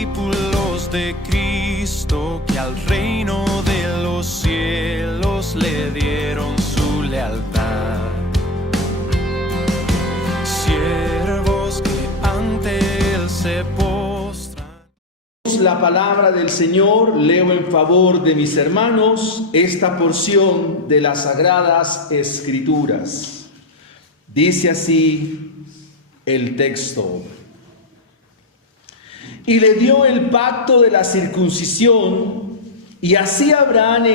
discípulos de Cristo que al reino de los cielos le dieron su lealtad. Siervos que ante él se postran. La palabra del Señor, leo en favor de mis hermanos esta porción de las Sagradas Escrituras. Dice así el texto: y le dio el pacto de la circuncisión, y así Abraham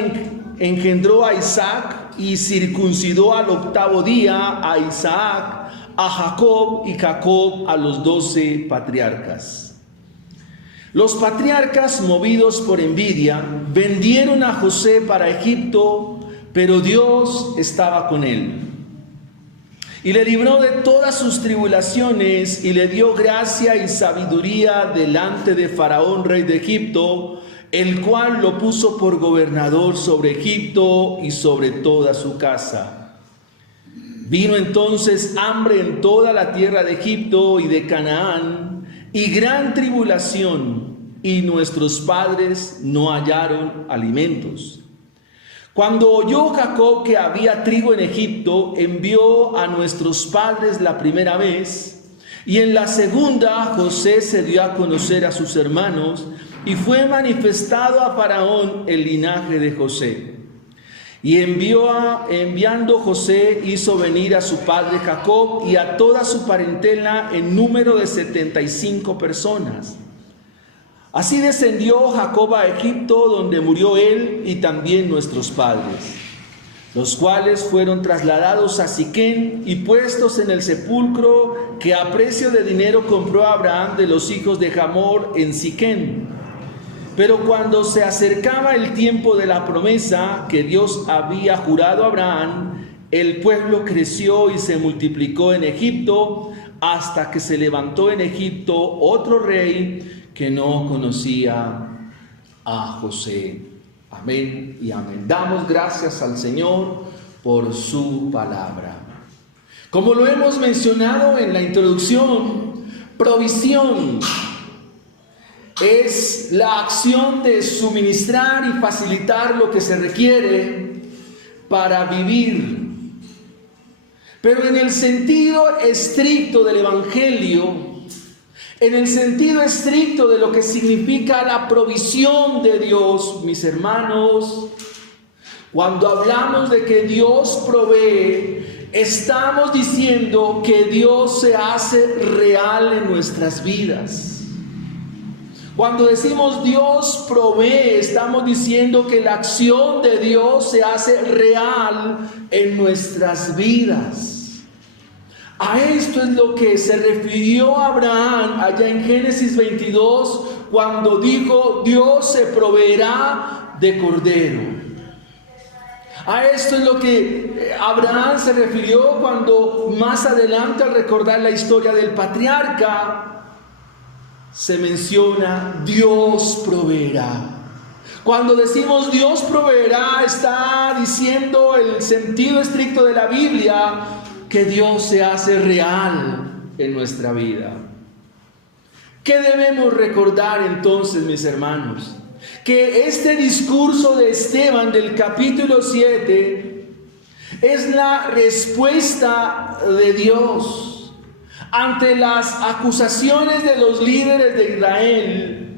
engendró a Isaac y circuncidó al 8º día a Isaac, a Jacob y Jacob a los 12 patriarcas. Los patriarcas, movidos por envidia, vendieron a José para Egipto, pero Dios estaba con él y le libró de todas sus tribulaciones y le dio gracia y sabiduría delante de Faraón, rey de Egipto, el cual lo puso por gobernador sobre Egipto y sobre toda su casa. Vino entonces hambre en toda la tierra de Egipto y de Canaán, y gran tribulación, y nuestros padres no hallaron alimentos. Cuando oyó Jacob que había trigo en Egipto, envió a nuestros padres la primera vez, y en la segunda José se dio a conocer a sus hermanos, y fue manifestado a Faraón el linaje de José. Y enviando José, hizo venir a su padre Jacob y a toda su parentela en número de 75 personas. Así descendió Jacob a Egipto, donde murió él y también nuestros padres, los cuales fueron trasladados a Siquén y puestos en el sepulcro que a precio de dinero compró Abraham de los hijos de Hamor en Siquén. Pero cuando se acercaba el tiempo de la promesa que Dios había jurado a Abraham, el pueblo creció y se multiplicó en Egipto, hasta que se levantó en Egipto otro rey que no conocía a José. Amén y amén. Damos gracias al Señor por su palabra. Como lo hemos mencionado en la introducción, provisión es la acción de suministrar y facilitar lo que se requiere para vivir. Pero en el sentido estricto del Evangelio, en el sentido estricto de lo que significa la provisión de Dios, mis hermanos, cuando hablamos de que Dios provee, estamos diciendo que Dios se hace real en nuestras vidas. Cuando decimos Dios provee, estamos diciendo que la acción de Dios se hace real en nuestras vidas. A esto es lo que se refirió Abraham allá en Génesis 22, cuando dijo: Dios se proveerá de cordero. A esto es lo que Abraham se refirió cuando más adelante, al recordar la historia del patriarca, se menciona Dios proveerá. Cuando decimos Dios proveerá, está diciendo el sentido estricto de la Biblia que Dios se hace real en nuestra vida. ¿Qué debemos recordar entonces, mis hermanos? Que este discurso de Esteban del capítulo 7 es la respuesta de Dios ante las acusaciones de los líderes de Israel,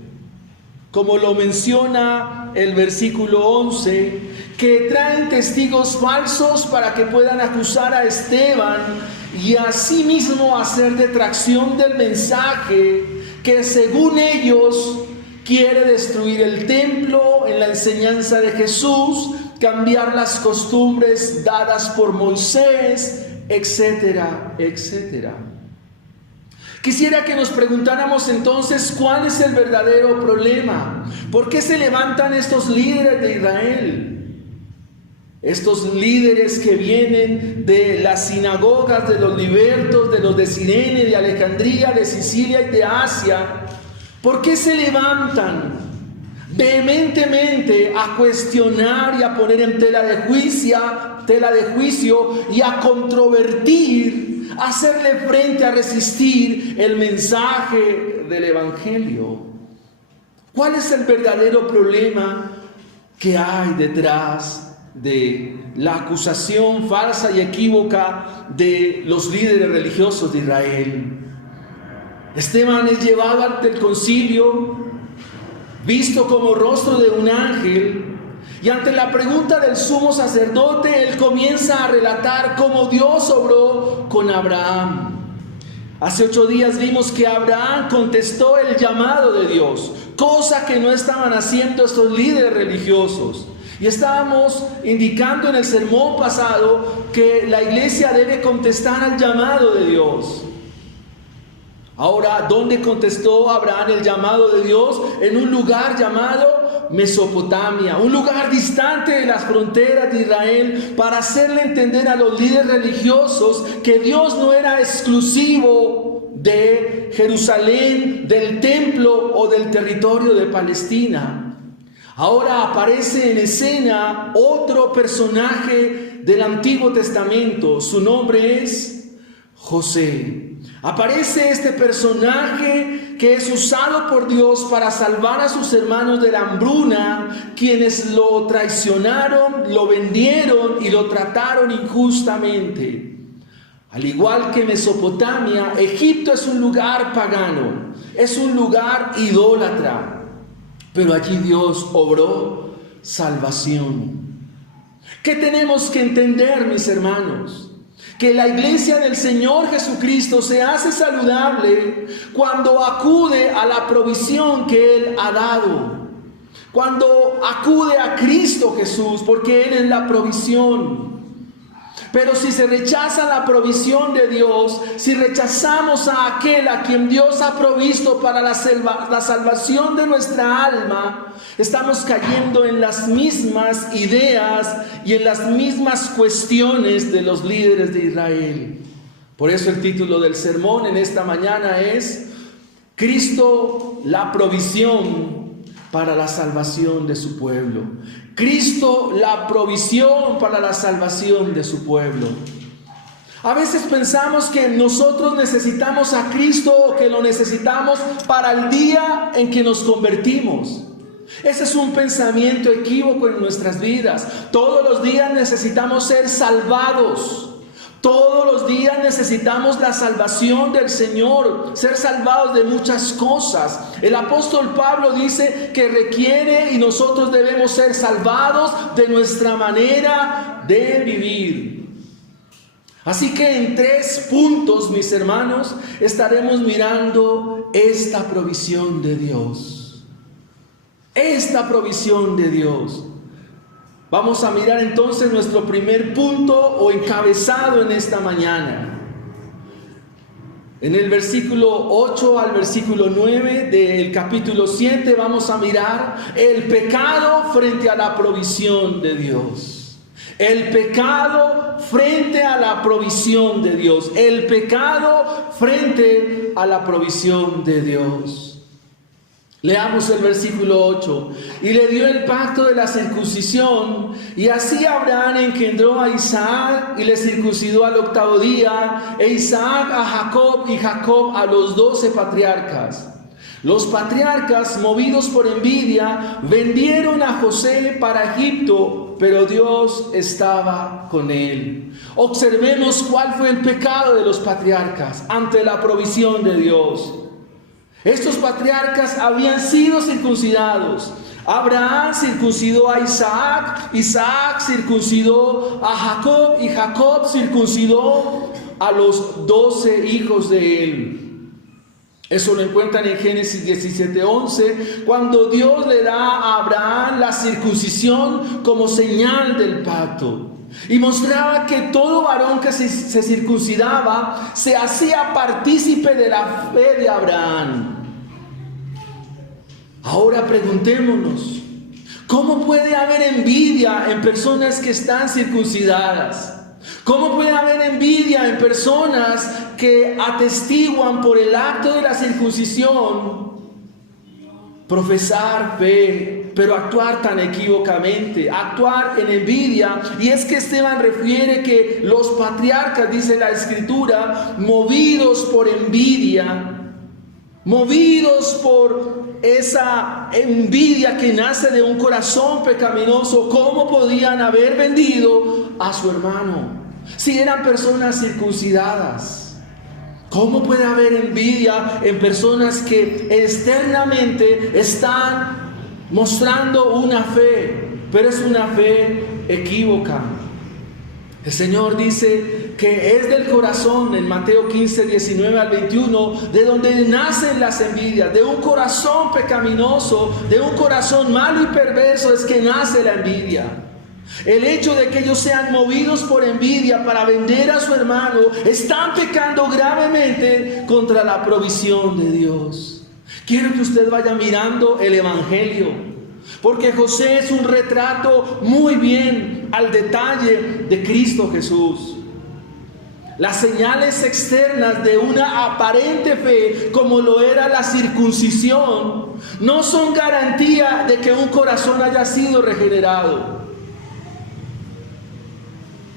como lo menciona el versículo 11, que traen testigos falsos para que puedan acusar a Esteban y asimismo hacer detracción del mensaje que, según ellos, quiere destruir el templo en la enseñanza de Jesús, cambiar las costumbres dadas por Moisés, etcétera, etcétera. Quisiera que nos preguntáramos entonces cuál es el verdadero problema. ¿Por qué se levantan estos líderes de Israel? Estos líderes que vienen de las sinagogas de los libertos, de los de Cirene, de Alejandría, de Sicilia y de Asia. ¿Por qué se levantan vehementemente a cuestionar y a poner en tela de juicio y a controvertir, a hacerle frente, a resistir el mensaje del Evangelio? ¿Cuál es el verdadero problema que hay detrás de la acusación falsa y equívoca de los líderes religiosos de Israel? Esteban es llevado ante el concilio, visto como rostro de un ángel, y ante la pregunta del sumo sacerdote, él comienza a relatar cómo Dios obró con Abraham. Hace 8 días vimos que Abraham contestó el llamado de Dios, cosa que no estaban haciendo estos líderes religiosos. Y estábamos indicando en el sermón pasado que la iglesia debe contestar al llamado de Dios. Ahora, ¿dónde contestó Abraham el llamado de Dios? En un lugar llamado Mesopotamia, un lugar distante de las fronteras de Israel, para hacerle entender a los líderes religiosos que Dios no era exclusivo de Jerusalén, del templo o del territorio de Palestina. Ahora aparece en escena otro personaje del Antiguo Testamento. Su nombre es José. Aparece este personaje que es usado por Dios para salvar a sus hermanos de la hambruna, quienes lo traicionaron, lo vendieron y lo trataron injustamente. Al igual que Mesopotamia, Egipto es un lugar pagano, es un lugar idólatra, pero allí Dios obró salvación. ¿Qué tenemos que entender, mis hermanos? Que la iglesia del Señor Jesucristo se hace saludable cuando acude a la provisión que Él ha dado. Cuando acude a Cristo Jesús, porque Él es la provisión. Pero si se rechaza la provisión de Dios, si rechazamos a aquel a quien Dios ha provisto para la salvación de nuestra alma, estamos cayendo en las mismas ideas y en las mismas cuestiones de los líderes de Israel. Por eso el título del sermón en esta mañana es Cristo, la provisión para la salvación de su pueblo. Cristo, la provisión para la salvación de su pueblo. A veces pensamos que nosotros necesitamos a Cristo o que lo necesitamos para el día en que nos convertimos. Ese es un pensamiento equívoco en nuestras vidas. Todos los días necesitamos ser salvados. Todos los días necesitamos la salvación del Señor, ser salvados de muchas cosas. El apóstol Pablo dice que requiere y nosotros debemos ser salvados de nuestra manera de vivir. Así que en 3 puntos, mis hermanos, estaremos mirando esta provisión de Dios. Esta provisión de Dios. Vamos a mirar entonces nuestro primer punto o encabezado en esta mañana. En el versículo 8 al versículo 9 del capítulo 7 vamos a mirar el pecado frente a la provisión de Dios. El pecado frente a la provisión de Dios. El pecado frente a la provisión de Dios. Leamos el versículo 8. Y le dio el pacto de la circuncisión, y así Abraham engendró a Isaac y le circuncidó al 8º día, e Isaac a Jacob y Jacob a los 12 patriarcas. Los patriarcas, movidos por envidia, vendieron a José para Egipto, pero Dios estaba con él. Observemos cuál fue el pecado de los patriarcas ante la provisión de Dios. Estos patriarcas habían sido circuncidados. Abraham circuncidó a Isaac, Isaac circuncidó a Jacob y Jacob circuncidó a los 12 hijos de él. Eso lo encuentran en Génesis 17:11, cuando Dios le da a Abraham la circuncisión como señal del pacto. Y mostraba que todo varón que se circuncidaba se hacía partícipe de la fe de Abraham. Ahora preguntémonos, ¿cómo puede haber envidia en personas que están circuncidadas? ¿Cómo puede haber envidia en personas que atestiguan por el acto de la circuncisión profesar fe, pero actuar tan equívocamente, actuar en envidia? Y es que Esteban refiere que los patriarcas, dice la Escritura, movidos por envidia, movidos por esa envidia que nace de un corazón pecaminoso, ¿cómo podían haber vendido a su hermano? Si eran personas circuncidadas, ¿cómo puede haber envidia en personas que externamente están mostrando una fe, pero es una fe equívoca? El Señor dice que es del corazón, en Mateo 15, 19 al 21, de donde nacen las envidias. De un corazón pecaminoso, de un corazón malo y perverso es que nace la envidia. El hecho de que ellos sean movidos por envidia para vender a su hermano, están pecando gravemente contra la provisión de Dios. Quiero que usted vaya mirando el Evangelio, porque José es un retrato muy bien al detalle de Cristo Jesús. Las señales externas de una aparente fe, como lo era la circuncisión, no son garantía de que un corazón haya sido regenerado.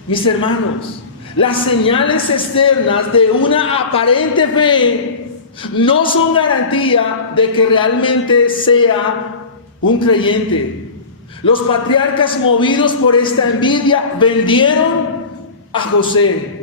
Mis hermanos, las señales externas de una aparente fe no son garantía de que realmente sea un creyente. Los patriarcas, movidos por esta envidia, vendieron a José.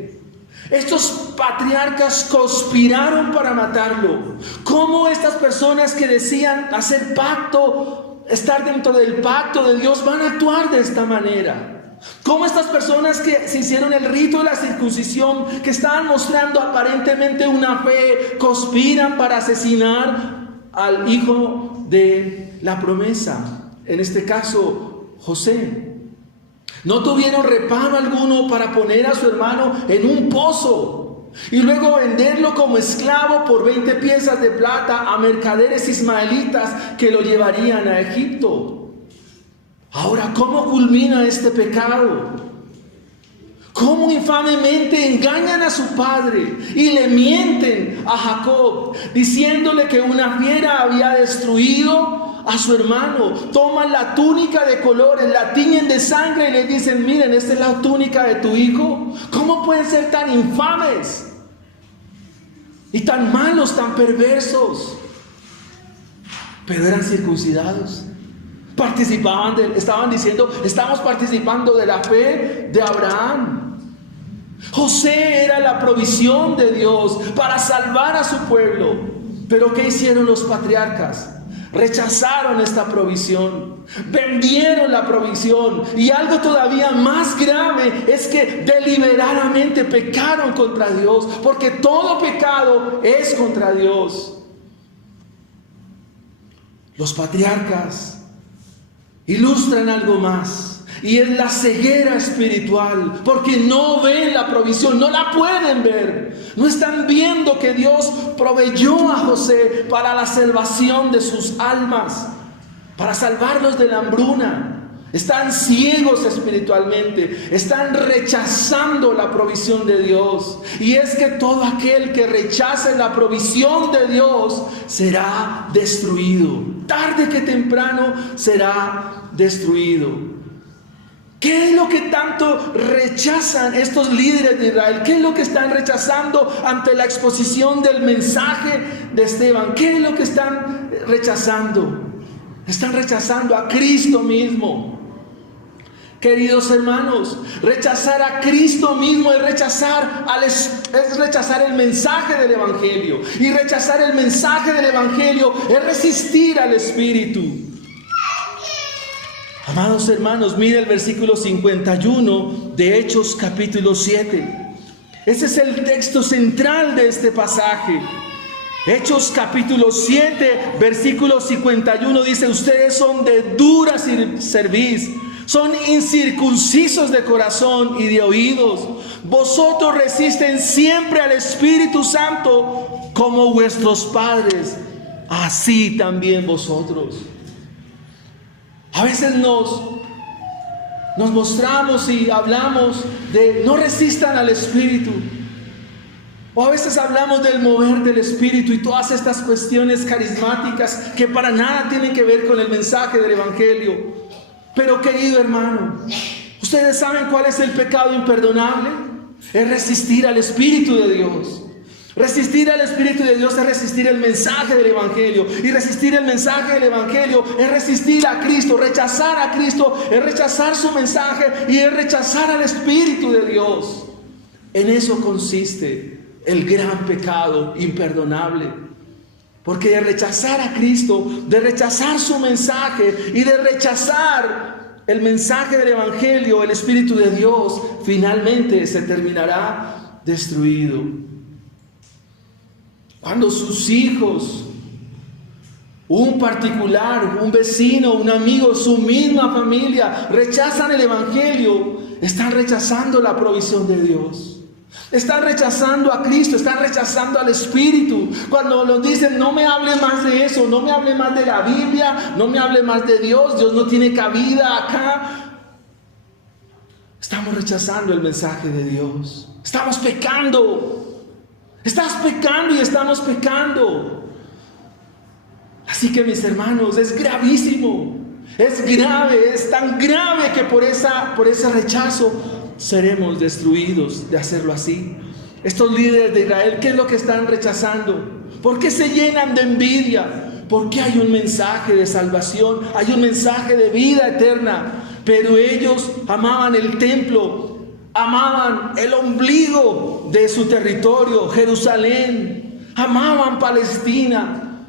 Estos patriarcas conspiraron para matarlo. ¿Cómo estas personas que decían hacer pacto, estar dentro del pacto de Dios, van a actuar de esta manera? ¿Cómo estas personas que se hicieron el rito de la circuncisión, que estaban mostrando aparentemente una fe, conspiran para asesinar al hijo de la promesa? En este caso, José. No tuvieron reparo alguno para poner a su hermano en un pozo y luego venderlo como esclavo por 20 piezas de plata a mercaderes ismaelitas que lo llevarían a Egipto. Ahora, ¿cómo culmina este pecado? ¿Cómo infamemente engañan a su padre y le mienten a Jacob, diciéndole que una fiera había destruido a su hermano? Toman la túnica de colores, la tiñen de sangre y le dicen: miren, esta es la túnica de tu hijo. ¿Cómo pueden ser tan infames y tan malos, tan perversos? Pero eran circuncidados. Estaban diciendo: estamos participando de la fe de Abraham. José era la provisión de Dios para salvar a su pueblo. Pero ¿qué hicieron los patriarcas? Rechazaron esta provisión, vendieron la provisión, y algo todavía más grave es que deliberadamente pecaron contra Dios, porque todo pecado es contra Dios. Los patriarcas ilustran algo más, y es la ceguera espiritual, porque no ven la provisión, no la pueden ver. No están viendo que Dios proveyó a José para la salvación de sus almas, para salvarlos de la hambruna. Están ciegos espiritualmente, están rechazando la provisión de Dios. Y es que todo aquel que rechace la provisión de Dios será destruido. Tarde que temprano será destruido. ¿Qué es lo que tanto rechazan estos líderes de Israel? ¿Qué es lo que están rechazando ante la exposición del mensaje de Esteban? ¿Qué es lo que están rechazando? Están rechazando a Cristo mismo. Queridos hermanos, rechazar a Cristo mismo es rechazar el mensaje del Evangelio. Y rechazar el mensaje del Evangelio es resistir al Espíritu. Amados hermanos, mire el versículo 51 de Hechos capítulo 7. Ese es el texto central de este pasaje. Hechos capítulo 7, versículo 51 dice: ustedes son de dura cerviz, son incircuncisos de corazón y de oídos. Vosotros resisten siempre al Espíritu Santo como vuestros padres, así también vosotros. A veces nos mostramos y hablamos de no resistan al Espíritu. O a veces hablamos del mover del Espíritu y todas estas cuestiones carismáticas que para nada tienen que ver con el mensaje del Evangelio. Pero querido hermano, ¿ustedes saben cuál es el pecado imperdonable? Es resistir al Espíritu de Dios. Resistir al Espíritu de Dios es resistir el mensaje del Evangelio. Y resistir el mensaje del Evangelio es resistir a Cristo. Rechazar a Cristo es rechazar su mensaje y es rechazar al Espíritu de Dios. En eso consiste el gran pecado imperdonable. Porque de rechazar a Cristo, de rechazar su mensaje y de rechazar el mensaje del Evangelio, el Espíritu de Dios, finalmente se terminará destruido. Cuando sus hijos, un particular, un vecino, un amigo, su misma familia, rechazan el Evangelio, están rechazando la provisión de Dios. Están rechazando a Cristo, están rechazando al Espíritu. Cuando nos dicen, no me hable más de eso, no me hable más de la Biblia, no me hable más de Dios, Dios no tiene cabida acá. Estamos rechazando el mensaje de Dios. Estamos pecando. Estás pecando y estamos pecando. Así que, mis hermanos, es gravísimo. Es grave, es tan grave que por ese rechazo seremos destruidos de hacerlo así. Estos líderes de Israel, ¿qué es lo que están rechazando? ¿Por qué se llenan de envidia? Porque hay un mensaje de salvación, hay un mensaje de vida eterna, pero ellos amaban el templo, amaban el ombligo de su territorio, Jerusalén, amaban Palestina,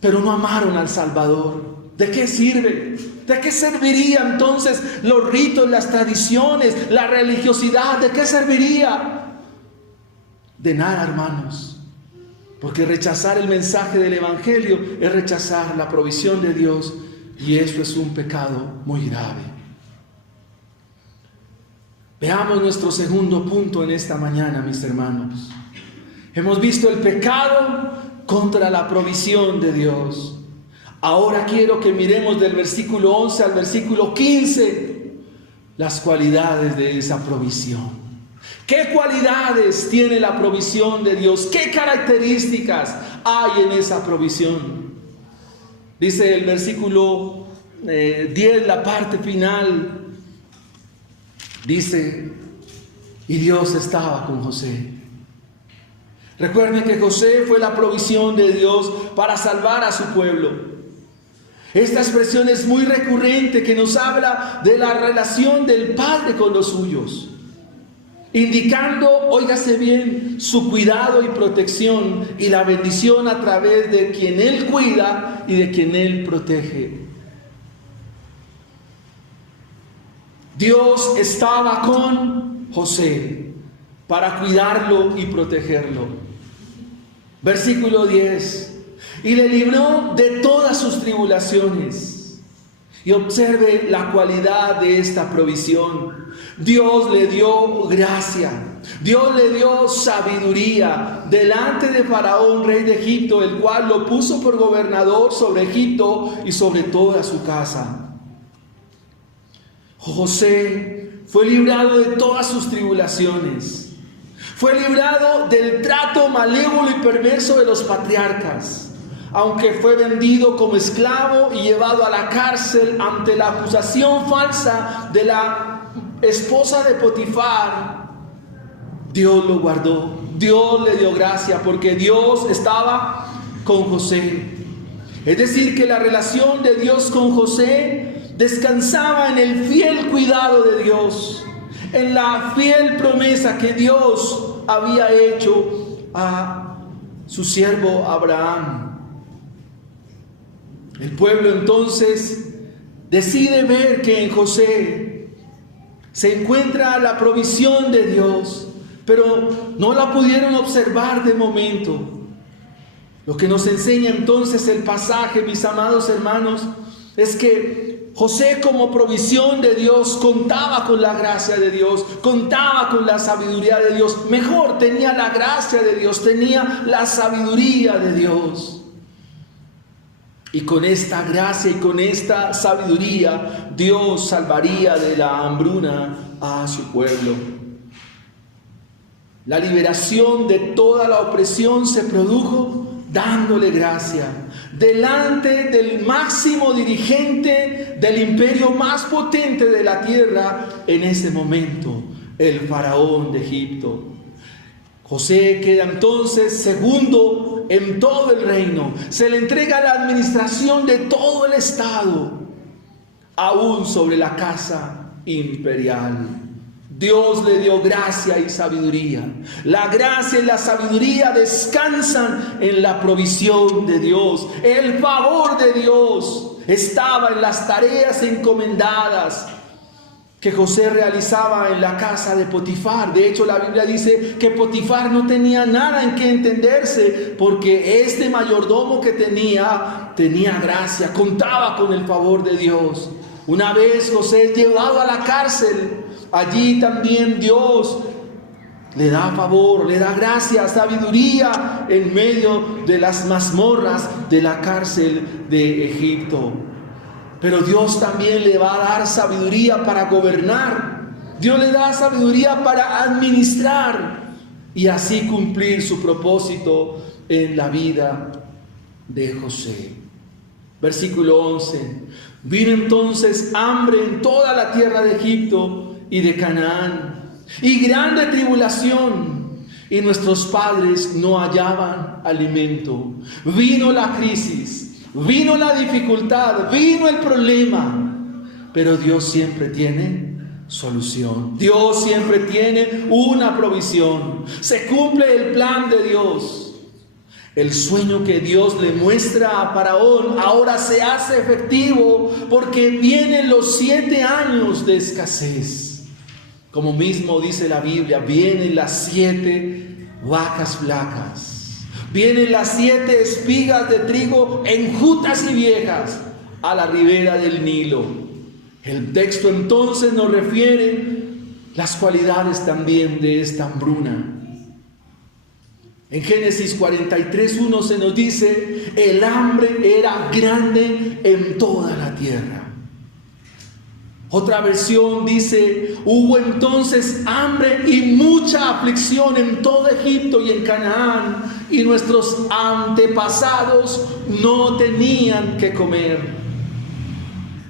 pero no amaron al Salvador. ¿De qué sirve? ¿De qué serviría entonces los ritos, las tradiciones, la religiosidad? ¿De qué serviría? De nada, hermanos. Porque rechazar el mensaje del Evangelio es rechazar la provisión de Dios, y eso es un pecado muy grave. Veamos nuestro segundo punto en esta mañana, mis hermanos. Hemos visto el pecado contra la provisión de Dios. Ahora quiero que miremos del versículo 11 al versículo 15 las cualidades de esa provisión. ¿Qué cualidades tiene la provisión de Dios? ¿Qué características hay en esa provisión? Dice el versículo 10, la parte final. Dice, y Dios estaba con José. Recuerden que José fue la provisión de Dios para salvar a su pueblo. Esta expresión es muy recurrente, que nos habla de la relación del Padre con los suyos, indicando, óigase bien, su cuidado y protección y la bendición a través de quien Él cuida y de quien Él protege. Dios estaba con José para cuidarlo y protegerlo. Versículo 10. Y le libró de todas sus tribulaciones. Y observe la cualidad de esta provisión. Dios le dio gracia. Dios le dio sabiduría delante de Faraón, rey de Egipto, el cual lo puso por gobernador sobre Egipto y sobre toda su casa. José fue librado de todas sus tribulaciones. Fue librado del trato malévolo y perverso de los patriarcas. Aunque fue vendido como esclavo y llevado a la cárcel ante la acusación falsa de la esposa de Potifar, Dios lo guardó, Dios le dio gracia, porque Dios estaba con José. Es decir, que la relación de Dios con José descansaba en el fiel cuidado de Dios, en la fiel promesa que Dios había hecho a su siervo Abraham. El pueblo entonces decide ver que en José se encuentra la provisión de Dios, pero no la pudieron observar de momento. Lo que nos enseña entonces el pasaje, mis amados hermanos, es que José, como provisión de Dios, contaba con la gracia de Dios, contaba con la sabiduría de Dios. Mejor, tenía la gracia de Dios, tenía la sabiduría de Dios. Y con esta gracia y con esta sabiduría, Dios salvaría de la hambruna a su pueblo. La liberación de toda la opresión se produjo dándole gracia delante del máximo dirigente del imperio más potente de la tierra, en ese momento, el faraón de Egipto. José queda entonces segundo en todo el reino. Se le entrega la administración de todo el estado, aún sobre la casa imperial. Dios le dio gracia y sabiduría. La gracia y la sabiduría descansan en la provisión de Dios. El favor de Dios estaba en las tareas encomendadas que José realizaba en la casa de Potifar. De hecho, la Biblia dice que Potifar no tenía nada en que entenderse, porque este mayordomo que tenía gracia, contaba con el favor de Dios. Una vez José es llevado a la cárcel. Allí también Dios le da favor, le da gracia, sabiduría en medio de las mazmorras de la cárcel de Egipto. Pero Dios también le va a dar sabiduría para gobernar. Dios le da sabiduría para administrar y así cumplir su propósito en la vida de José. Versículo 11. Vino entonces hambre en toda la tierra de Egipto y de Canaán, y grande tribulación, y nuestros padres no hallaban alimento. Vino la crisis, vino la dificultad, vino el problema, pero Dios siempre tiene solución. Dios siempre tiene una provisión. Se cumple el plan de Dios. El sueño que Dios le muestra a Faraón ahora se hace efectivo, porque vienen los 7 años de escasez. Como mismo dice la Biblia, vienen las 7 vacas flacas, vienen las 7 espigas de trigo enjutas y viejas a la ribera del Nilo. El texto entonces nos refiere las cualidades también de esta hambruna. En Génesis 43:1 se nos dice: el hambre era grande en toda la tierra. Otra versión dice: hubo entonces hambre y mucha aflicción en todo Egipto y en Canaán, y nuestros antepasados no tenían que comer.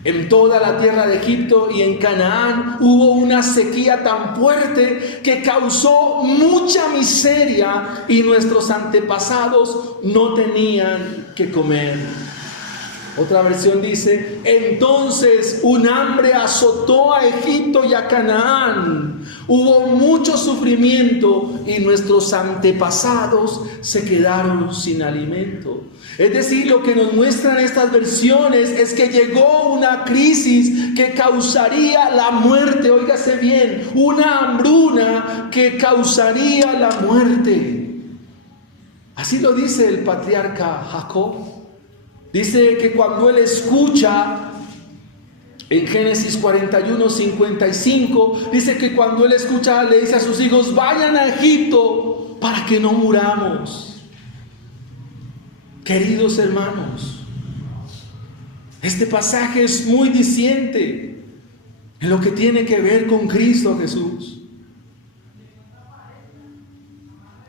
En toda la tierra de Egipto y en Canaán hubo una sequía tan fuerte que causó mucha miseria, y nuestros antepasados no tenían que comer. Otra versión dice: entonces un hambre azotó a Egipto y a Canaán. Hubo mucho sufrimiento y nuestros antepasados se quedaron sin alimento. Es decir, lo que nos muestran estas versiones es que llegó una crisis que causaría la muerte. Óigase bien, una hambruna que causaría la muerte. Así lo dice el patriarca Jacob. Dice que cuando él escucha, en Génesis 41:55, dice que cuando él escucha, le dice a sus hijos: vayan a Egipto para que no muramos. Queridos hermanos, este pasaje es muy diciente en lo que tiene que ver con Cristo Jesús.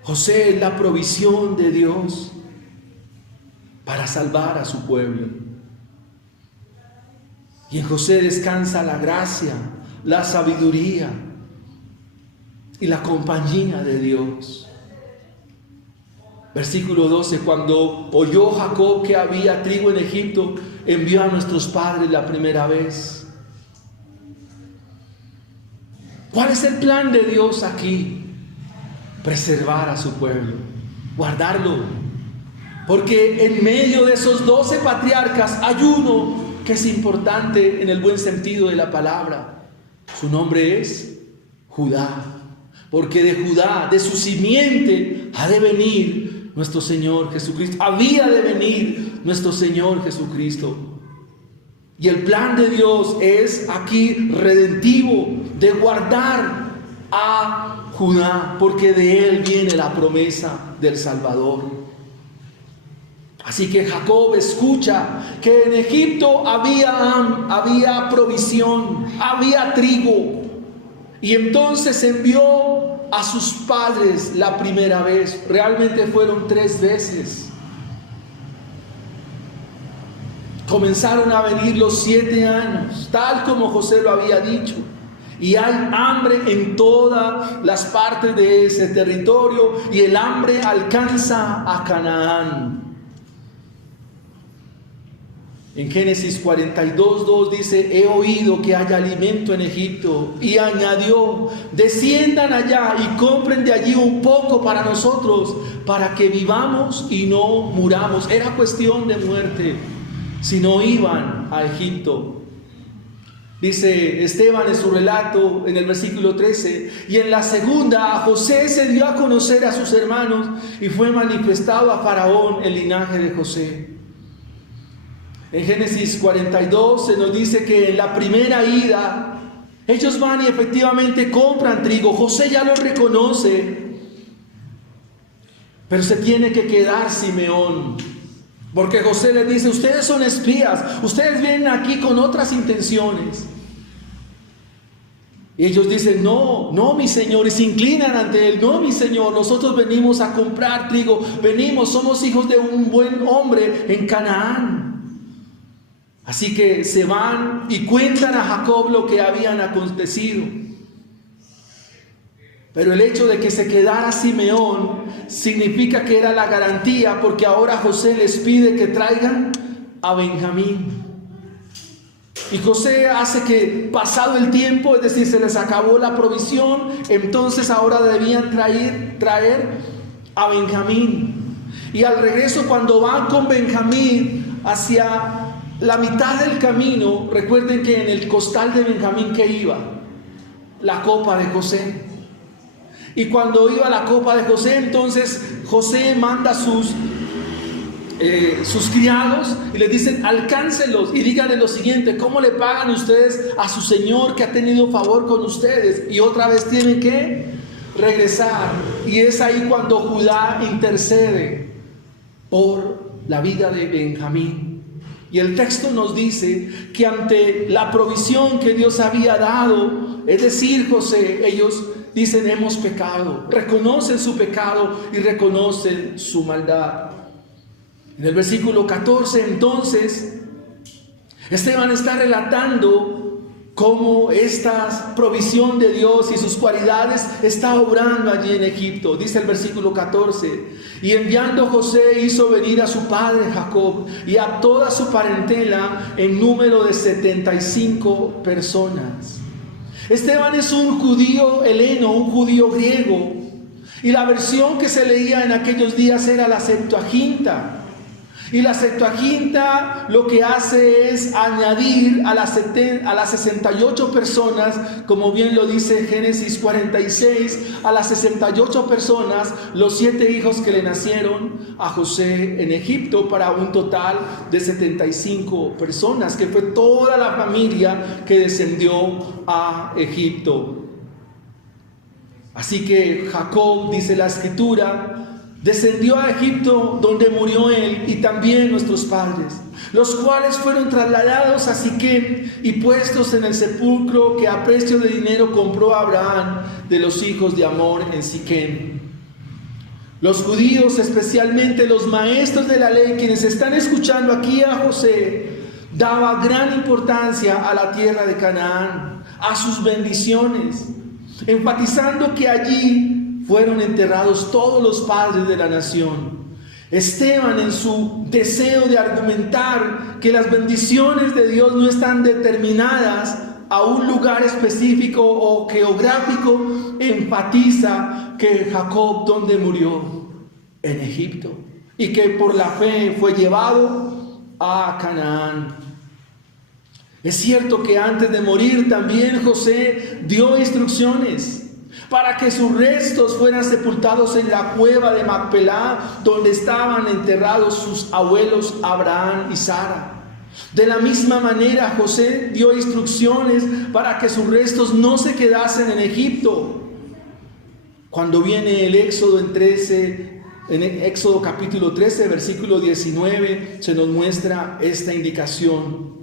José es la provisión de Dios para salvar a su pueblo. Y en José descansa la gracia, la sabiduría y la compañía de Dios. Versículo 12: cuando oyó Jacob que había trigo en Egipto, envió a nuestros padres la primera vez. ¿Cuál es el plan de Dios aquí? Preservar a su pueblo, guardarlo. Porque en medio de esos 12 patriarcas hay uno que es importante en el buen sentido de la palabra. Su nombre es Judá. Porque de Judá, de su simiente, ha de venir nuestro Señor Jesucristo. Había de venir nuestro Señor Jesucristo. Y el plan de Dios es aquí redentivo, de guardar a Judá, porque de él viene la promesa del Salvador. Así que Jacob escucha que en Egipto había provisión, había trigo, y entonces envió a sus padres la primera vez. Realmente fueron 3 veces. Comenzaron a venir los 7 años, tal como José lo había dicho. Y hay hambre en todas las partes de ese territorio y el hambre alcanza a Canaán. En Génesis 42:2 dice: he oído que hay alimento en Egipto. Y añadió: desciendan allá y compren de allí un poco para nosotros, para que vivamos y no muramos. Era cuestión de muerte si no iban a Egipto. Dice Esteban en su relato en el versículo 13: y en la segunda, José se dio a conocer a sus hermanos y fue manifestado a Faraón el linaje de José. En Génesis 42 se nos dice que en la primera ida ellos van y efectivamente compran trigo. José ya lo reconoce, pero se tiene que quedar Simeón, porque José les dice: ustedes son espías, ustedes vienen aquí con otras intenciones. Y ellos dicen: no, no, mi señor, y se inclinan ante él: no, mi señor, nosotros venimos a comprar trigo, somos hijos de un buen hombre en Canaán. Así que se van y cuentan a Jacob lo que habían acontecido. Pero el hecho de que se quedara Simeón significa que era la garantía, porque ahora José les pide que traigan a Benjamín. Y José hace que, pasado el tiempo, es decir, se les acabó la provisión, entonces ahora debían traer a Benjamín. Y al regreso, cuando van con Benjamín hacia la mitad del camino, recuerden que en el costal de Benjamín, ¿qué iba? La copa de José. Y cuando iba la copa de José, entonces José manda sus criados y les dicen: alcáncenlos y díganle lo siguiente: ¿cómo le pagan ustedes a su señor que ha tenido favor con ustedes? Y otra vez tienen que regresar. Y es ahí cuando Judá intercede por la vida de Benjamín. Y el texto nos dice que ante la provisión que Dios había dado, es decir, José, ellos dicen: hemos pecado, reconocen su pecado y reconocen su maldad. En el versículo 14, entonces, Esteban está relatando cómo esta provisión de Dios y sus cualidades está obrando allí en Egipto. Dice el versículo 14: y enviando José hizo venir a su padre Jacob y a toda su parentela en número de 75 personas. Esteban es un judío heleno, un judío griego, y la versión que se leía en aquellos días era la Septuaginta. Y la Septuaginta lo que hace es añadir a las 68 personas, como bien lo dice Génesis 46, a las 68 personas, los 7 hijos que le nacieron a José en Egipto, para un total de 75 personas, que fue toda la familia que descendió a Egipto. Así que Jacob, dice la Escritura, descendió a Egipto, donde murió él y también nuestros padres, los cuales fueron trasladados a Siquem y puestos en el sepulcro que a precio de dinero compró Abraham de los hijos de Hamor en Siquem. Los judíos, especialmente los maestros de la ley, quienes están escuchando aquí a José, daba gran importancia a la tierra de Canaán, a sus bendiciones, enfatizando que allí fueron enterrados todos los padres de la nación. Esteban, en su deseo de argumentar que las bendiciones de Dios no están determinadas a un lugar específico o geográfico, enfatiza que Jacob, ¿dónde murió? En Egipto, y que por la fe fue llevado a Canaán. Es cierto que antes de morir también José dio instrucciones para que sus restos fueran sepultados en la cueva de Macpelá, donde estaban enterrados sus abuelos Abraham y Sara. De la misma manera, José dio instrucciones para que sus restos no se quedasen en Egipto. Cuando viene el Éxodo en Éxodo capítulo 13, versículo 19, se nos muestra esta indicación.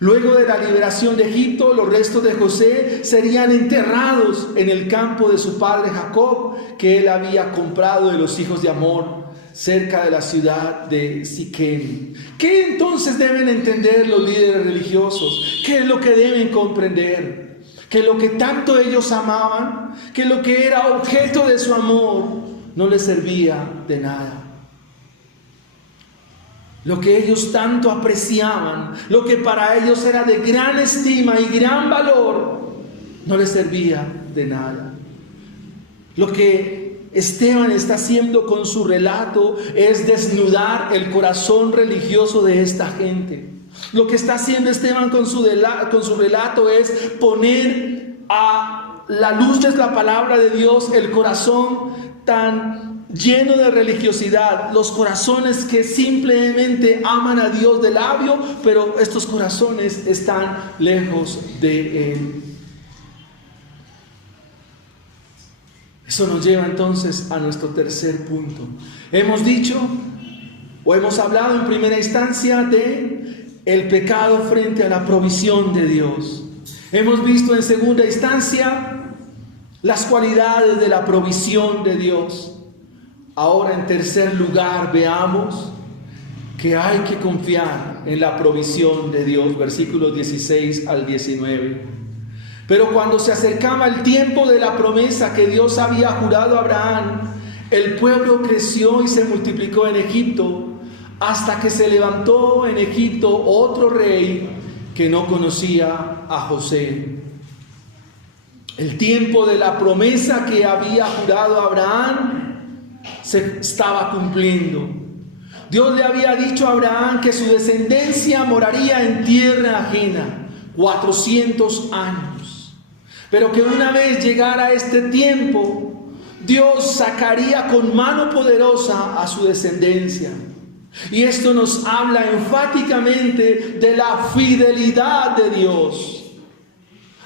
Luego de la liberación de Egipto, los restos de José serían enterrados en el campo de su padre Jacob, que él había comprado de los hijos de Hamor, cerca de la ciudad de Siquem. ¿Qué entonces deben entender los líderes religiosos? ¿Qué es lo que deben comprender? que lo que tanto ellos amaban, que lo que era objeto de su amor, no les servía de nada. Lo que ellos tanto apreciaban, lo que para ellos era de gran estima y gran valor, no les servía de nada. Lo que Esteban está haciendo con su relato es desnudar el corazón religioso de esta gente. Lo que está haciendo Esteban con su relato es poner a la luz de la palabra de Dios el corazón tan lleno de religiosidad, los corazones que simplemente aman a Dios de labio, pero estos corazones están lejos de Él. Eso nos lleva entonces a nuestro tercer punto. Hemos dicho o hemos hablado en primera instancia de el pecado frente a la provisión de Dios. Hemos visto en segunda instancia las cualidades de la provisión de Dios. Ahora en tercer lugar veamos que hay que confiar en la provisión de Dios, versículos 16 al 19. Pero cuando se acercaba el tiempo de la promesa que Dios había jurado a Abraham, el pueblo creció y se multiplicó en Egipto, hasta que se levantó en Egipto otro rey que no conocía a José. El tiempo de la promesa que había jurado a Abraham se estaba cumpliendo. Dios le había dicho a Abraham que su descendencia moraría en tierra ajena 400 años, pero que una vez llegara este tiempo, Dios sacaría con mano poderosa a su descendencia. Y esto nos habla enfáticamente de la fidelidad de Dios,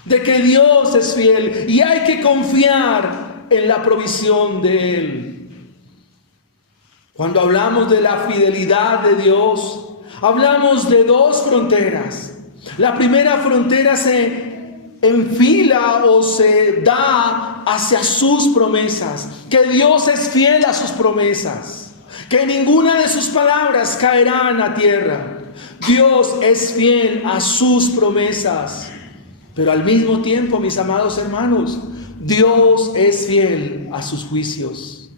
de que Dios es fiel y hay que confiar en la provisión de Él. Cuando hablamos de la fidelidad de Dios, hablamos de dos fronteras. La primera frontera se enfila o se da hacia sus promesas, que Dios es fiel a sus promesas, que ninguna de sus palabras caerán a tierra. Dios es fiel a sus promesas, pero al mismo tiempo, mis amados hermanos, Dios es fiel a sus juicios.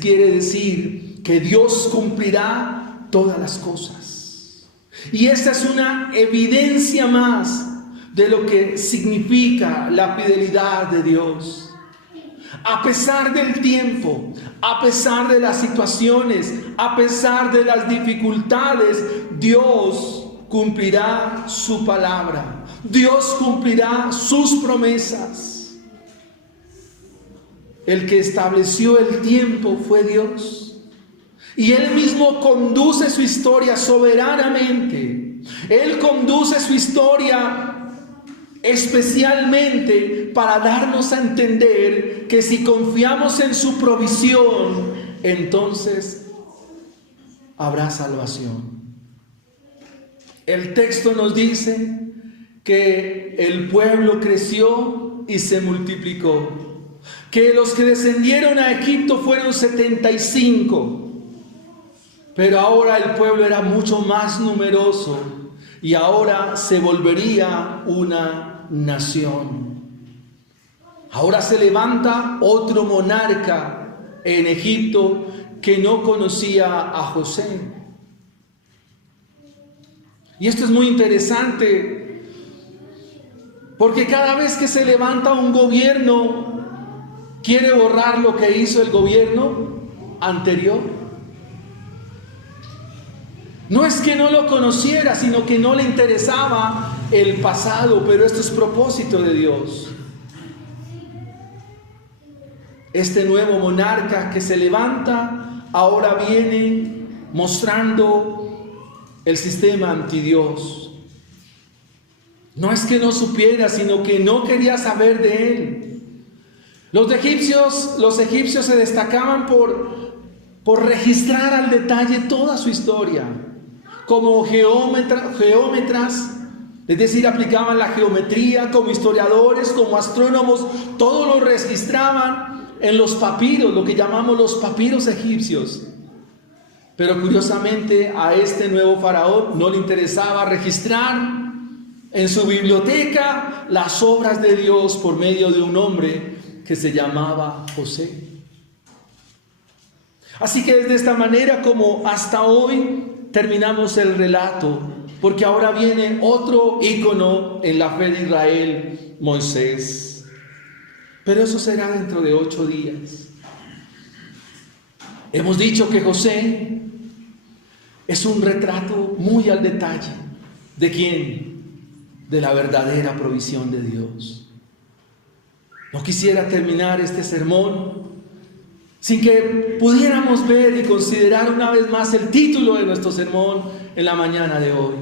Quiere decir que Dios cumplirá todas las cosas. Y esta es una evidencia más de lo que significa la fidelidad de Dios. A pesar del tiempo, a pesar de las situaciones, a pesar de las dificultades, Dios cumplirá su palabra. Dios cumplirá sus promesas. El que estableció el tiempo fue Dios. Y Él mismo conduce su historia soberanamente. Él conduce su historia especialmente para darnos a entender que si confiamos en su provisión, entonces habrá salvación. El texto nos dice que el pueblo creció y se multiplicó, que los que descendieron a Egipto fueron 75, pero ahora el pueblo era mucho más numeroso y ahora se volvería una nación. Ahora se levanta otro monarca en Egipto que no conocía a José. Y esto es muy interesante, porque cada vez que se levanta un gobierno, quiere borrar lo que hizo el gobierno anterior. No es que no lo conociera, sino que no le interesaba el pasado, pero esto es propósito de Dios. Este nuevo monarca que se levanta ahora viene mostrando el sistema antidios. No es que no supiera, sino que no quería saber de él. Los egipcios se destacaban por registrar al detalle toda su historia. Como geómetras, es decir, aplicaban la geometría, como historiadores, como astrónomos, todo lo registraban en los papiros, lo que llamamos los papiros egipcios. Pero curiosamente a este nuevo faraón no le interesaba registrar en su biblioteca las obras de Dios por medio de un hombre que se llamaba José. Así que es de esta manera como hasta hoy terminamos el relato, porque ahora viene otro ícono en la fe de Israel, Moisés. Pero eso será dentro de 8 días. Hemos dicho que José es un retrato muy al detalle. ¿De quién? De la verdadera provisión de Dios. No quisiera terminar este sermón sin que pudiéramos ver y considerar una vez más el título de nuestro sermón en la mañana de hoy.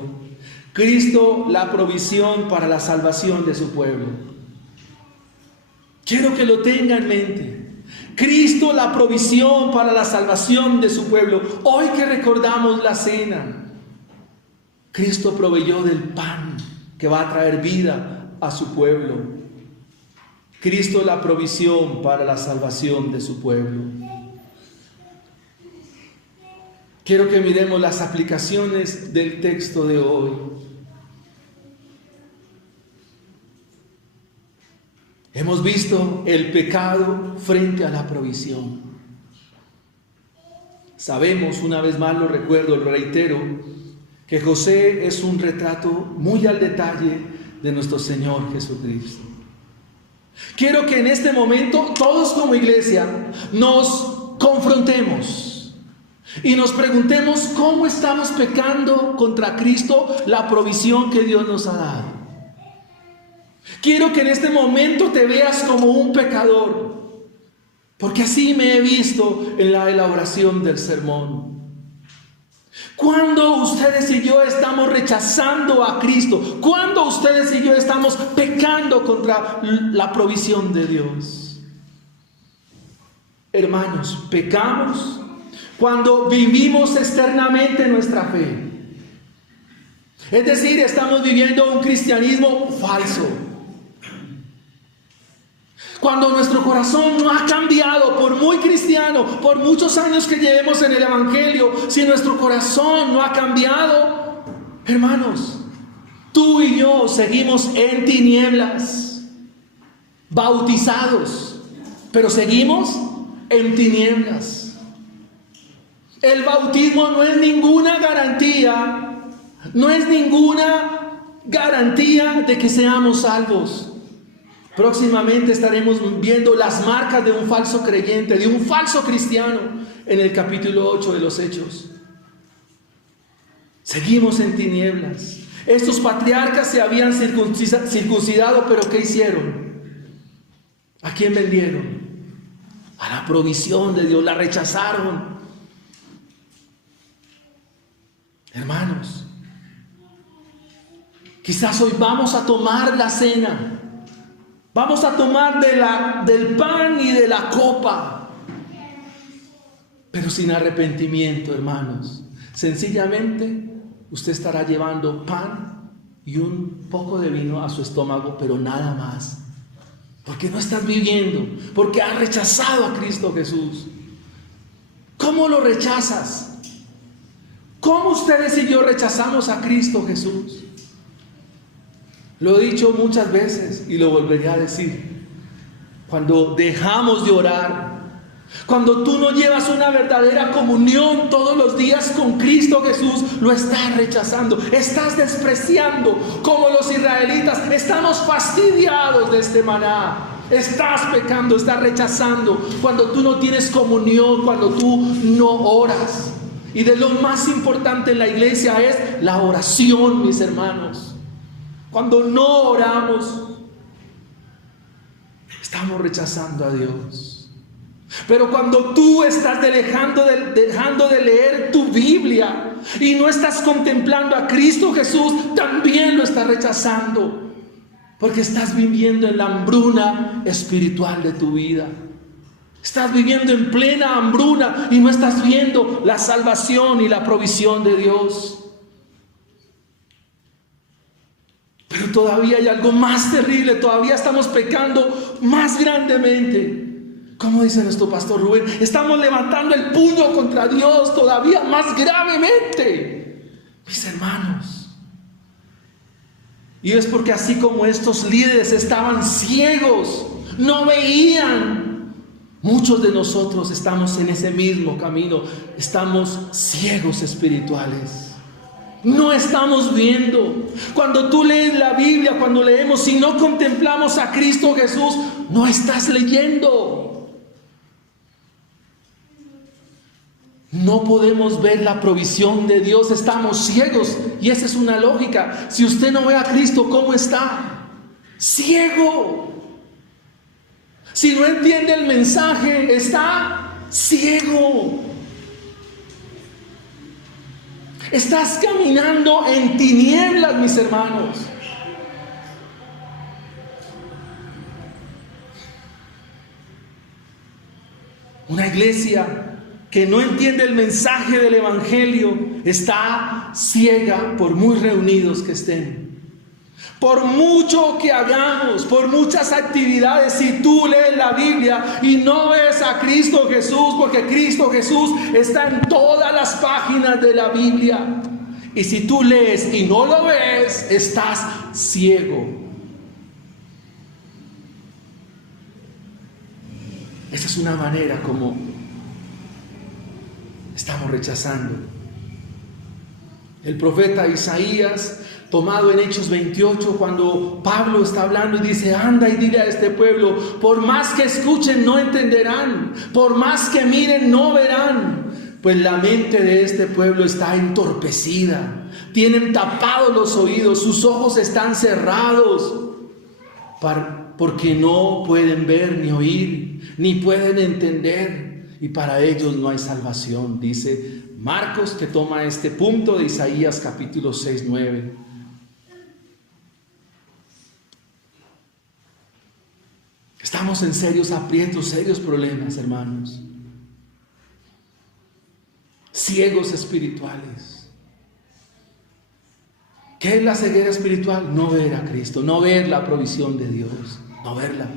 Cristo, la provisión para la salvación de su pueblo. Quiero que lo tenga en mente. Cristo, la provisión para la salvación de su pueblo. Hoy que recordamos la cena, Cristo proveyó del pan que va a traer vida a su pueblo. Cristo, la provisión para la salvación de su pueblo. Quiero que miremos las aplicaciones del texto de hoy. Hemos visto el pecado frente a la provisión. Sabemos, una vez más lo recuerdo, lo reitero, que José es un retrato muy al detalle de nuestro Señor Jesucristo. Quiero que en este momento todos como iglesia nos confrontemos y nos preguntemos cómo estamos pecando contra Cristo, la provisión que Dios nos ha dado. Quiero que en este momento te veas como un pecador, porque así me he visto en la elaboración del sermón. Cuando ustedes y yo estamos rechazando a Cristo, cuando ustedes y yo estamos pecando contra la provisión de Dios. Hermanos, pecamos cuando vivimos externamente nuestra fe. Es decir, estamos viviendo un cristianismo falso. Cuando nuestro corazón no ha cambiado, por muy cristiano, por muchos años que llevemos en el Evangelio, si nuestro corazón no ha cambiado, hermanos, tú y yo seguimos en tinieblas, bautizados, pero seguimos en tinieblas. El bautismo no es ninguna garantía, de que seamos salvos. Próximamente estaremos viendo las marcas de un falso creyente, de un falso cristiano, en el capítulo 8 de los Hechos. Seguimos en tinieblas. Estos patriarcas se habían circuncidado, pero ¿qué hicieron? ¿A quién vendieron? A la provisión de Dios, la rechazaron. Hermanos, quizás hoy vamos a tomar la cena. Vamos a tomar del pan y de la copa, pero sin arrepentimiento, hermanos. Sencillamente, usted estará llevando pan y un poco de vino a su estómago, pero nada más. Porque no estás viviendo, porque has rechazado a Cristo Jesús. ¿Cómo lo rechazas? ¿Cómo ustedes y yo rechazamos a Cristo Jesús? Lo he dicho muchas veces y lo volveré a decir. Cuando dejamos de orar, cuando tú no llevas una verdadera comunión todos los días con Cristo Jesús, lo estás rechazando, estás despreciando, como los israelitas. Estamos fastidiados de este maná. Estás pecando, estás rechazando cuando tú no tienes comunión, cuando tú no oras. Y de lo más importante en la iglesia es la oración, mis hermanos. Cuando no oramos, estamos rechazando a Dios. Pero cuando tú estás dejando de leer tu Biblia y no estás contemplando a Cristo Jesús, también lo estás rechazando. Porque estás viviendo en la hambruna espiritual de tu vida. Estás viviendo en plena hambruna y no estás viendo la salvación y la provisión de Dios. Pero todavía hay algo más terrible, todavía estamos pecando más grandemente. Como dice nuestro pastor Rubén, estamos levantando el puño contra Dios todavía más gravemente. Mis hermanos, Y es porque así como estos líderes estaban ciegos, no veían, muchos de nosotros estamos en ese mismo camino. Estamos ciegos espirituales. No estamos viendo. Cuando tú lees la Biblia, cuando leemos y no contemplamos a Cristo Jesús, no estás leyendo. No podemos ver la provisión de Dios, estamos ciegos. Y esa es una lógica. Si usted no ve a Cristo, ¿cómo está? Ciego. Si no entiende el mensaje, está ciego. Estás caminando en tinieblas, mis hermanos. Una iglesia que no entiende el mensaje del Evangelio está ciega, por muy reunidos que estén. Por mucho que hagamos, por muchas actividades, si tú lees la Biblia y no ves a Cristo Jesús, porque Cristo Jesús está en todas las páginas de la Biblia. Y si tú lees y no lo ves, estás ciego. Esa es una manera como estamos rechazando. El profeta Isaías, tomado en Hechos 28, cuando Pablo está hablando y dice: anda y dile a este pueblo, por más que escuchen no entenderán, por más que miren no verán, pues la mente de este pueblo está entorpecida, tienen tapados los oídos, sus ojos están cerrados, porque no pueden ver ni oír, ni pueden entender, y para ellos no hay salvación. Dice Marcos, que toma este punto de Isaías capítulo 6, 9. Estamos en serios aprietos, serios problemas, hermanos. Ciegos espirituales. ¿Qué es la ceguera espiritual? No ver a Cristo, no ver la provisión de Dios, no verla.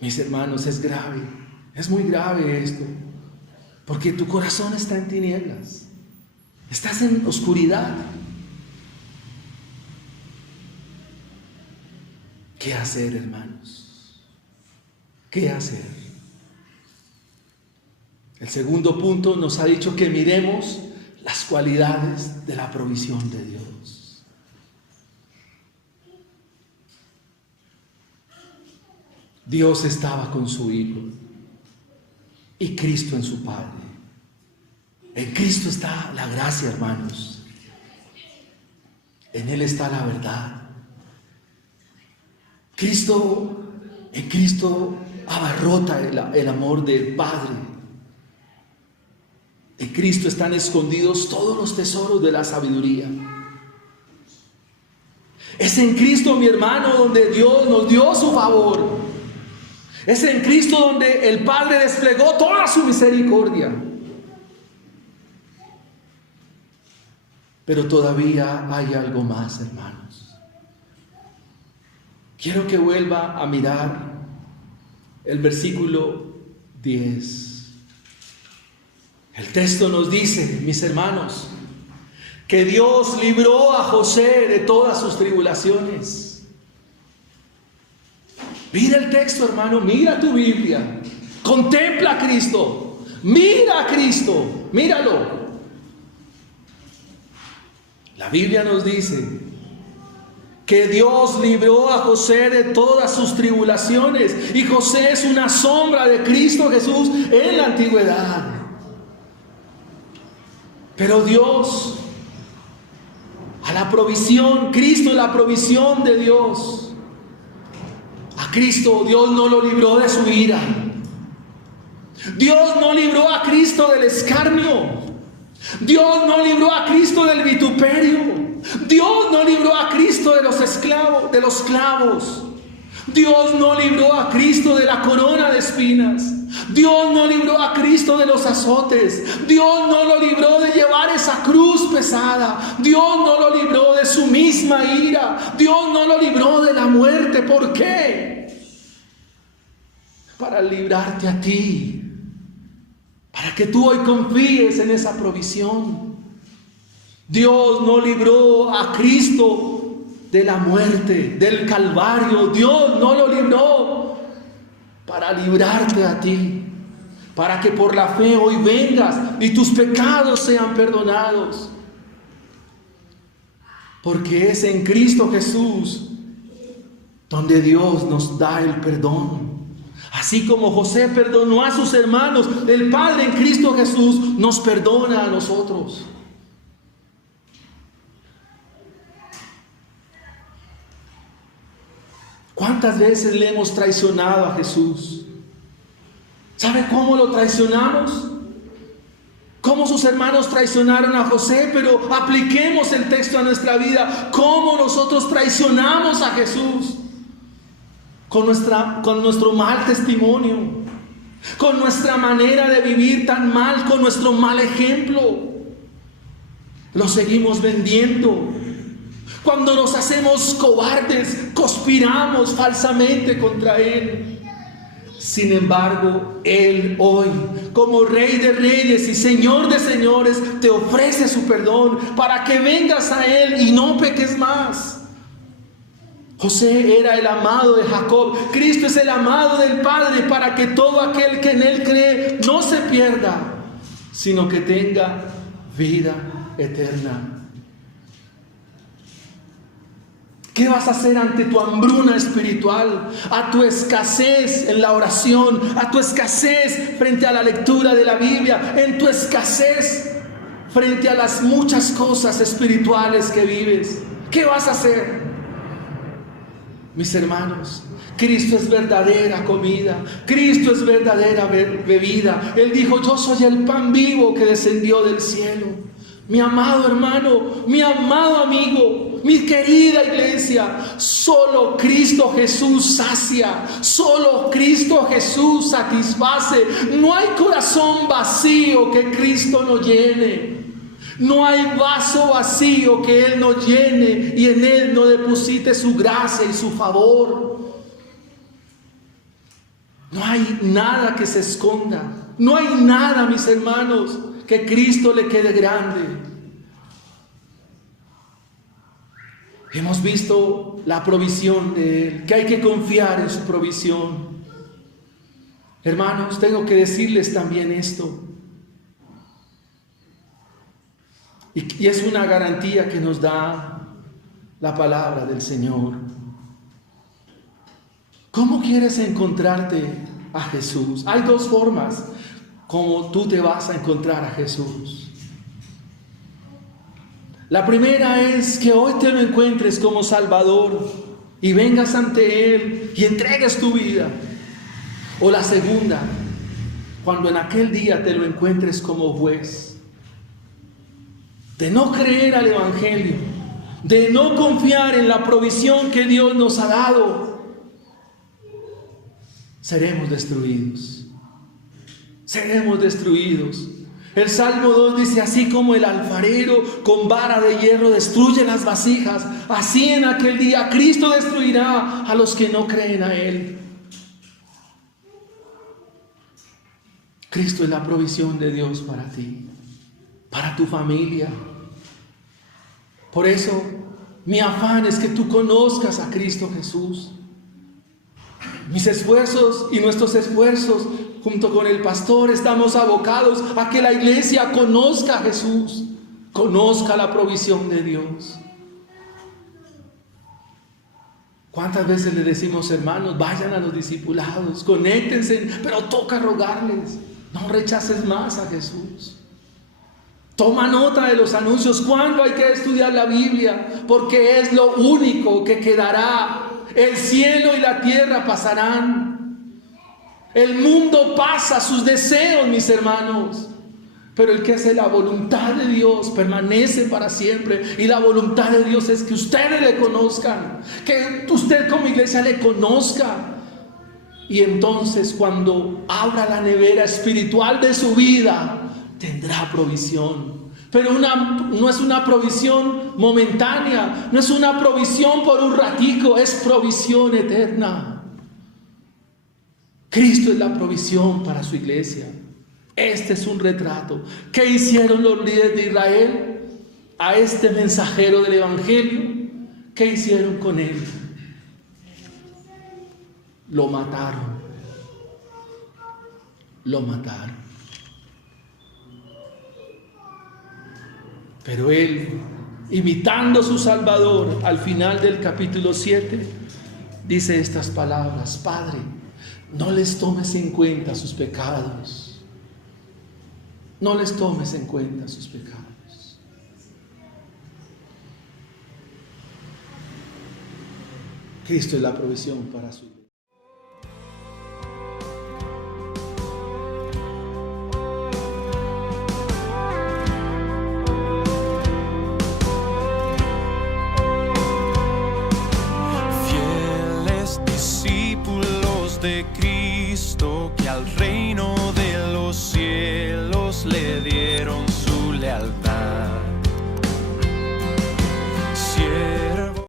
Mis hermanos, es grave, es muy grave esto, porque tu corazón está en tinieblas, estás en oscuridad. ¿Qué hacer, hermanos? ¿Qué hacer? El segundo punto nos ha dicho que miremos las cualidades de la provisión de Dios. Dios estaba con su Hijo y Cristo en su Padre. En Cristo está la gracia, hermanos. En Él está la verdad. En Cristo abarrota el amor del Padre. En Cristo están escondidos todos los tesoros de la sabiduría. Es en Cristo, mi hermano, donde Dios nos dio su favor. Es en Cristo donde el Padre desplegó toda su misericordia. Pero todavía hay algo más, hermanos. Quiero que vuelva a mirar el versículo 10. El texto nos dice, mis hermanos, que Dios libró a José de todas sus tribulaciones. Mira el texto, hermano, mira tu Biblia, contempla a Cristo, mira a Cristo, míralo. La Biblia nos dice que Dios libró a José de todas sus tribulaciones, y José es una sombra de Cristo Jesús en la antigüedad. Pero Dios, a la provisión, Cristo es la provisión de Dios. A Cristo Dios no lo libró de su ira. Dios no libró a Cristo del escarnio. Dios no libró a Cristo del vituperio. Dios no libró a Cristo de los esclavos, de los clavos. Dios no libró a Cristo de la corona de espinas. Dios no libró a Cristo de los azotes. Dios no lo libró de llevar esa cruz pesada. Dios no lo libró de su misma ira. Dios no lo libró de la muerte. ¿Por qué? Para librarte a ti. Para que tú hoy confíes en esa provisión. Dios no libró a Cristo de la muerte, del Calvario. Dios no lo libró para librarte a ti, para que por la fe hoy vengas y tus pecados sean perdonados. Porque es en Cristo Jesús donde Dios nos da el perdón. Así como José perdonó a sus hermanos, el Padre en Cristo Jesús nos perdona a nosotros. ¿Cuántas veces le hemos traicionado a Jesús? ¿Sabe cómo lo traicionamos? Cómo sus hermanos traicionaron a José, pero apliquemos el texto a nuestra vida. ¿Cómo nosotros traicionamos a Jesús? Con nuestro mal testimonio, con nuestra manera de vivir tan mal, con nuestro mal ejemplo. Lo seguimos vendiendo. Cuando nos hacemos cobardes, conspiramos falsamente contra Él. Sin embargo, Él hoy, como Rey de Reyes y Señor de Señores, te ofrece su perdón para que vengas a Él y no peques más. José era el amado de Jacob. Cristo es el amado del Padre para que todo aquel que en Él cree no se pierda, sino que tenga vida eterna. ¿Qué vas a hacer ante tu hambruna espiritual, a tu escasez en la oración, a tu escasez frente a la lectura de la Biblia, en tu escasez frente a las muchas cosas espirituales que vives? ¿Qué vas a hacer? Mis hermanos, Cristo es verdadera comida, Cristo es verdadera bebida. Él dijo: yo soy el pan vivo que descendió del cielo. Mi amado hermano, mi amado amigo, mi querida iglesia, solo Cristo Jesús sacia, solo Cristo Jesús satisface. No hay corazón vacío que Cristo no llene. No hay vaso vacío que Él no llene y en Él no deposite su gracia y su favor. No hay nada que se esconda. No hay nada, mis hermanos, que Cristo le quede grande. Hemos visto la provisión de Él, que hay que confiar en su provisión. Hermanos, tengo que decirles también esto. Y es una garantía que nos da la palabra del Señor. ¿Cómo quieres encontrarte a Jesús? Hay dos formas como tú te vas a encontrar a Jesús. La primera es que hoy te lo encuentres como Salvador y vengas ante Él y entregues tu vida. O la segunda, cuando en aquel día te lo encuentres como juez. De no creer al Evangelio, de no confiar en la provisión que Dios nos ha dado, seremos destruidos. Seremos destruidos. El Salmo 2 dice: así como el alfarero con vara de hierro destruye las vasijas, así en aquel día Cristo destruirá a los que no creen a Él. Cristo es la provisión de Dios para ti, para tu familia. Por eso mi afán es que tú conozcas a Cristo Jesús. Mis esfuerzos y nuestros esfuerzos junto con el pastor estamos abocados a que la iglesia conozca a Jesús, conozca la provisión de Dios. ¿Cuántas veces le decimos: hermanos, vayan a los discipulados, conéctense, pero toca rogarles, no rechaces más a Jesús? Toma nota de los anuncios. ¿Cuándo hay que estudiar la Biblia? Porque es lo único que quedará. El cielo y la tierra pasarán. El mundo pasa, sus deseos, mis hermanos. Pero el que hace la voluntad de Dios permanece para siempre. Y la voluntad de Dios es que ustedes le conozcan, que usted como iglesia le conozca. Y entonces, cuando abra la nevera espiritual de su vida, tendrá provisión. Pero no es una provisión momentánea, no es una provisión por un ratico, es provisión eterna. Cristo es la provisión para su iglesia. Este es un retrato. ¿Qué hicieron los líderes de Israel? a este mensajero del Evangelio, ¿qué hicieron con él? Lo mataron. Lo mataron. Pero él, imitando a su Salvador, al final del capítulo 7, dice estas palabras: Padre, no les tomes en cuenta sus pecados. No les tomes en cuenta sus pecados. Cristo es la provisión para su vida. Fieles discípulos de Cristo que al reino de los cielos le dieron su lealtad.